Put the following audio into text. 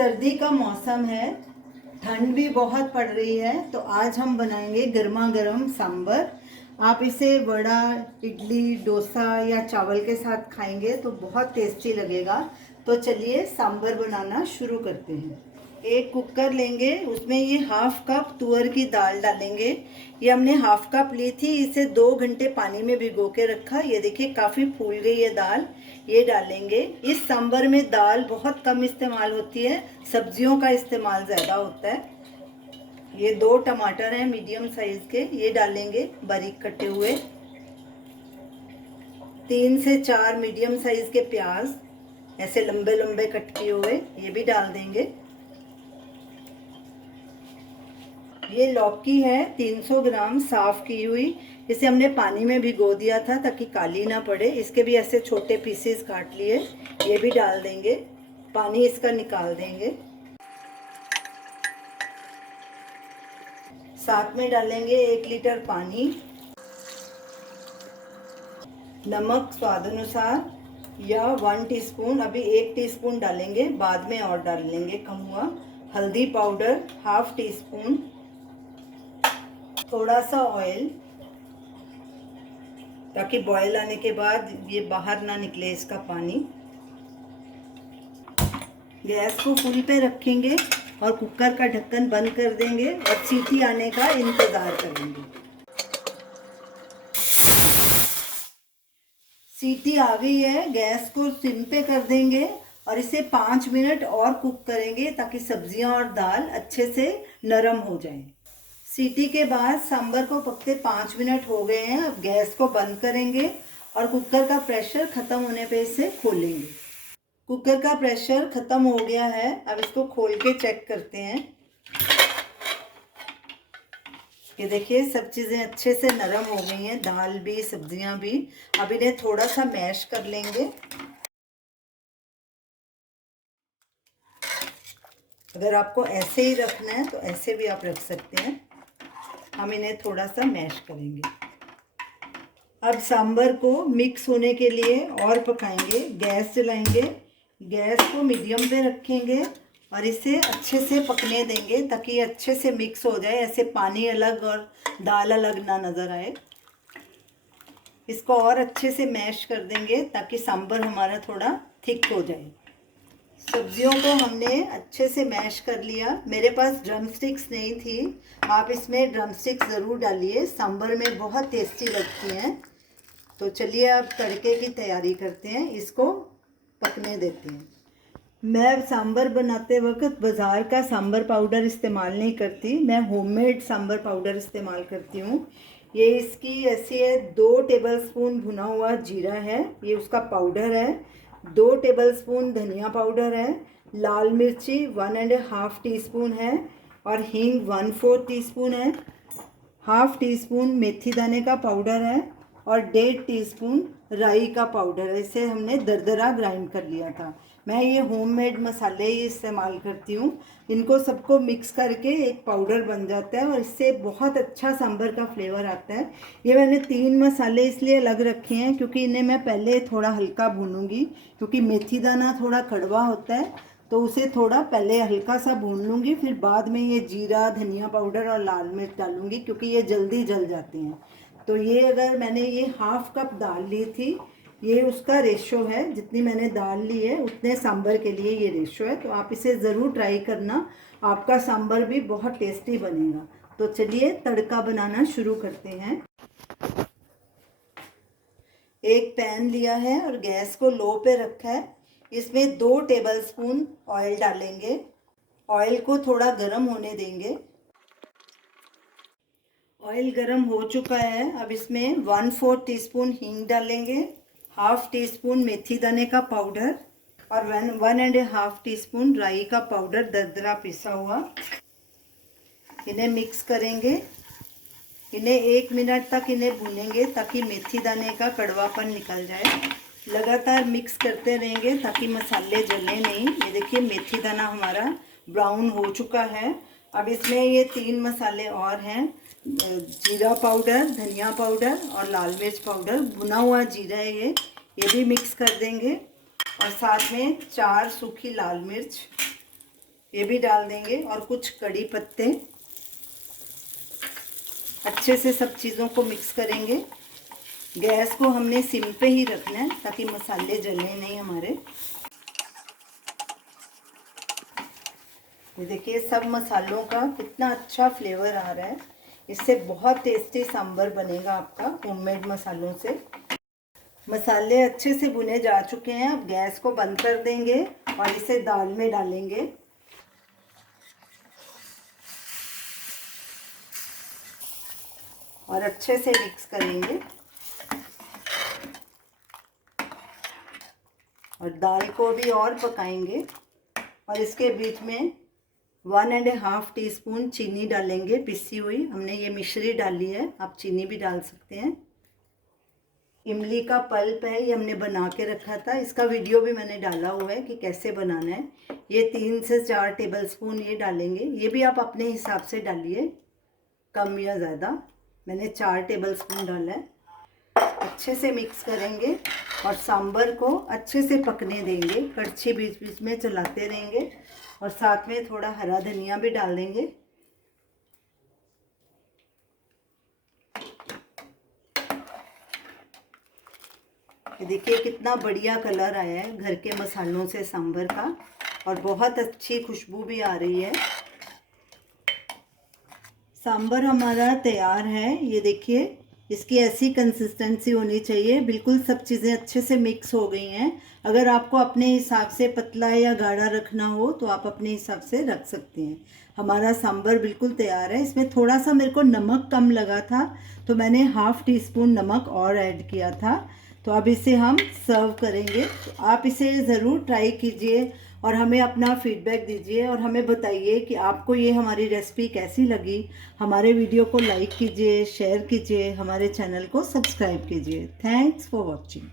सर्दी का मौसम है, ठंड भी बहुत पड़ रही है, तो आज हम बनाएंगे गर्मा गर्म सांभर। आप इसे वड़ा, इडली, डोसा या चावल के साथ खाएंगे तो बहुत टेस्टी लगेगा। तो चलिए सांभर बनाना शुरू करते हैं। एक कुकर लेंगे, उसमें ये हाफ कप तुअर की दाल डालेंगे। ये हमने हाफ कप ली थी, इसे 2 घंटे पानी में भिगो के रखा। ये देखिए काफ़ी फूल गई है दाल। ये डालेंगे। इस सांभर में दाल बहुत कम इस्तेमाल होती है, सब्जियों का इस्तेमाल ज़्यादा होता है। ये 2 टमाटर हैं मीडियम साइज के, ये डालेंगे बारीक कटे हुए। 3 से 4 मीडियम साइज के प्याज ऐसे लंबे लंबे कट किए हुए, ये भी डाल देंगे। ये लौकी है 300 ग्राम साफ की हुई, इसे हमने पानी में भिगो दिया था ताकि काली ना पड़े। इसके भी ऐसे छोटे पीसेस काट लिए, ये भी डाल देंगे। पानी इसका निकाल देंगे। साथ में डालेंगे 1 लीटर पानी। नमक स्वाद अनुसार या 1 टीस्पून, अभी 1 टीस्पून डालेंगे, बाद में और डाल लेंगे, कम हुआ। हल्दी पाउडर हाफ टी स्पून। थोड़ा सा ऑयल, ताकि बॉयल आने के बाद ये बाहर ना निकले इसका पानी। गैस को फुल पे रखेंगे और कुकर का ढक्कन बंद कर देंगे और सीटी आने का इंतज़ार करेंगे। सीटी आ गई है, गैस को सिम पे कर देंगे और इसे 5 मिनट और कुक करेंगे ताकि सब्जियां और दाल अच्छे से नरम हो जाएं। सीटी के बाद सांभर को पकते 5 मिनट हो गए हैं। अब गैस को बंद करेंगे और कुकर का प्रेशर ख़त्म होने पे इसे खोलेंगे। कुकर का प्रेशर ख़त्म हो गया है, अब इसको खोल के चेक करते हैं। ये देखिए सब चीज़ें अच्छे से नरम हो गई हैं, दाल भी सब्जियां भी। अब इन्हें थोड़ा सा मैश कर लेंगे। अगर आपको ऐसे ही रखना है तो ऐसे भी आप रख सकते हैं। हम इन्हें थोड़ा सा मैश करेंगे। अब सांभर को मिक्स होने के लिए और पकाएंगे। गैस जलाएंगे, गैस को मीडियम पे रखेंगे और इसे अच्छे से पकने देंगे ताकि ये अच्छे से मिक्स हो जाए, ऐसे पानी अलग और दाल अलग ना नज़र आए। इसको और अच्छे से मैश कर देंगे ताकि सांभर हमारा थोड़ा थिक हो जाए। सब्जियों को हमने अच्छे से मैश कर लिया। मेरे पास ड्रम स्टिक्स नहीं थी, आप इसमें ड्रम स्टिक्स ज़रूर डालिए, सांभर में बहुत टेस्टी लगती हैं। तो चलिए अब तड़के की तैयारी करते हैं, इसको पकने देते हैं। मैं सांभर बनाते वक्त बाज़ार का सांभर पाउडर इस्तेमाल नहीं करती, मैं होममेड सांभर पाउडर इस्तेमाल करती हूँ। ये इसकी ऐसी है, 2 टेबलस्पून भुना हुआ जीरा है, ये उसका पाउडर है। 2 टेबलस्पून धनिया पाउडर है। लाल मिर्ची 1.5 टीस्पून है और हींग 1/4 टीस्पून है। हाफ टी स्पून मेथी दाने का पाउडर है और 1.5 टीस्पून राई का पाउडर है। इसे हमने दरदरा ग्राइंड कर लिया था। मैं ये होममेड मसाले ही इस्तेमाल करती हूँ। इनको सबको मिक्स करके एक पाउडर बन जाता है और इससे बहुत अच्छा सांभर का फ्लेवर आता है। ये मैंने 3 मसाले इसलिए अलग रखे हैं क्योंकि इन्हें मैं पहले थोड़ा हल्का भूनूंगी, क्योंकि मेथी दाना थोड़ा कड़वा होता है, तो उसे थोड़ा पहले हल्का सा भून लूँगी, फिर बाद में ये जीरा, धनिया पाउडर और लाल मिर्च डालूँगी क्योंकि ये जल्दी जल जाते हैं। तो ये अगर मैंने ये हाफ कप दाल ली थी, ये उसका रेशो है, जितनी मैंने दाल ली है उतने सांभर के लिए ये रेशो है। तो आप इसे ज़रूर ट्राई करना, आपका सांभर भी बहुत टेस्टी बनेगा। तो चलिए तड़का बनाना शुरू करते हैं। एक पैन लिया है और गैस को लो पे रखा है। इसमें 2 टेबलस्पून ऑयल डालेंगे। ऑयल को थोड़ा गर्म होने देंगे। ऑयल गर्म हो चुका है, अब इसमें 1/4 टीस्पून हींग डालेंगे, हाफ टी स्पून मेथी दाने का पाउडर और 1.5 टीस्पून राई का पाउडर दरदरा पिसा हुआ। इन्हें मिक्स करेंगे। इन्हें 1 मिनट तक इन्हें भूनेंगे ताकि मेथी दाने का कड़वापन निकल जाए। लगातार मिक्स करते रहेंगे ताकि मसाले जले नहीं। ये देखिए मेथी दाना हमारा ब्राउन हो चुका है। अब इसमें ये 3 मसाले और हैं, जीरा पाउडर, धनिया पाउडर और लाल मिर्च पाउडर। भुना हुआ जीरा है ये भी मिक्स कर देंगे और साथ में 4 सूखी लाल मिर्च। ये भी डाल देंगे और कुछ कड़ी पत्ते। अच्छे से सब चीज़ों को मिक्स करेंगे। गैस को हमने सिम पे ही रखना है ताकि मसाले जले नहीं हमारे। ये देखिए सब मसालों का कितना अच्छा फ्लेवर आ रहा है। इससे बहुत टेस्टी सांभर बनेगा आपका होममेड मसालों से। मसाले अच्छे से भुने जा चुके हैं। अब गैस को बंद कर देंगे और इसे दाल में डालेंगे। और अच्छे से मिक्स करेंगे और दाल को भी और पकाएंगे। और इसके बीच में 1.5 टीस्पून चीनी डालेंगे, पिसी हुई। हमने ये मिश्री डाली है, आप चीनी भी डाल सकते हैं। इमली का पल्प है, ये हमने बना के रखा था। इसका वीडियो भी मैंने डाला हुआ है कि कैसे बनाना है। ये 3 से 4 टेबलस्पून ये डालेंगे। ये भी आप अपने हिसाब से डालिए, कम या ज़्यादा। मैंने 4 टेबलस्पून डाला है। अच्छे से मिक्स करेंगे और सांभर को अच्छे से पकने देंगे। कड़छी बीच बीच में चलाते रहेंगे और साथ में थोड़ा हरा धनिया भी डाल देंगे। ये देखिए कितना बढ़िया कलर आया है घर के मसालों से सांभर का, और बहुत अच्छी खुशबू भी आ रही है। सांभर हमारा तैयार है। ये देखिए इसकी ऐसी कंसिस्टेंसी होनी चाहिए। बिल्कुल सब चीज़ें अच्छे से मिक्स हो गई हैं। अगर आपको अपने हिसाब से पतला या गाढ़ा रखना हो तो आप अपने हिसाब से रख सकते हैं। हमारा सांभर बिल्कुल तैयार है। इसमें थोड़ा सा मेरे को नमक कम लगा था तो मैंने 1/2 टीस्पून नमक और ऐड किया था। तो अब इसे हम सर्व करेंगे। तो आप इसे ज़रूर ट्राई कीजिए और हमें अपना फीडबैक दीजिए और हमें बताइए कि आपको ये हमारी रेसिपी कैसी लगी। हमारे वीडियो को लाइक कीजिए, शेयर कीजिए, हमारे चैनल को सब्सक्राइब कीजिए। Thanks for watching.